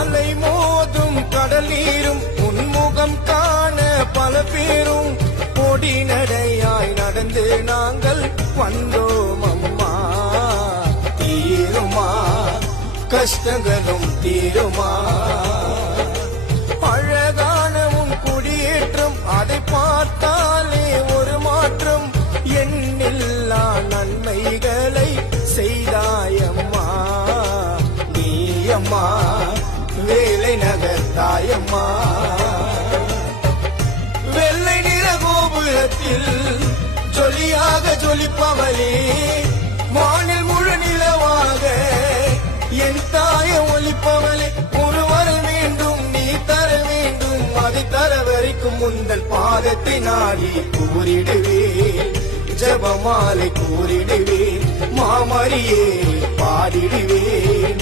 அலை மோதும் கடல் நீரும் உன்முகம் காண பல பேரும் பொடி நடையாய் நடந்து நாங்கள் வந்தோம் அம்மா. தீருமா கஷ்டங்களும் தீருமா, அழகான உன் குடியேற்றம் அதை பார்த்தாலே ஒரு மாற்றம், எண்ணில்லா நன்மைகளை செய்தாயம்மா. நீயம்மா வேலை நகர்த்தாயம்மா. வெள்ளை நிற கோபுரத்தில் ஜொலியாக ஜொலிப்பவளே, வானில் முழு நிலவாக என் தாய ஒலிப்பவளே, ஒருவர் வேண்டும் நீ தர வேண்டும், அதை தர வரைக்கும் முந்தல் பாதத்தை நாடி கூறிடுவேன், ஜபமாலை கூறிடுவேன், மாமரியே பாடிடுவேன்.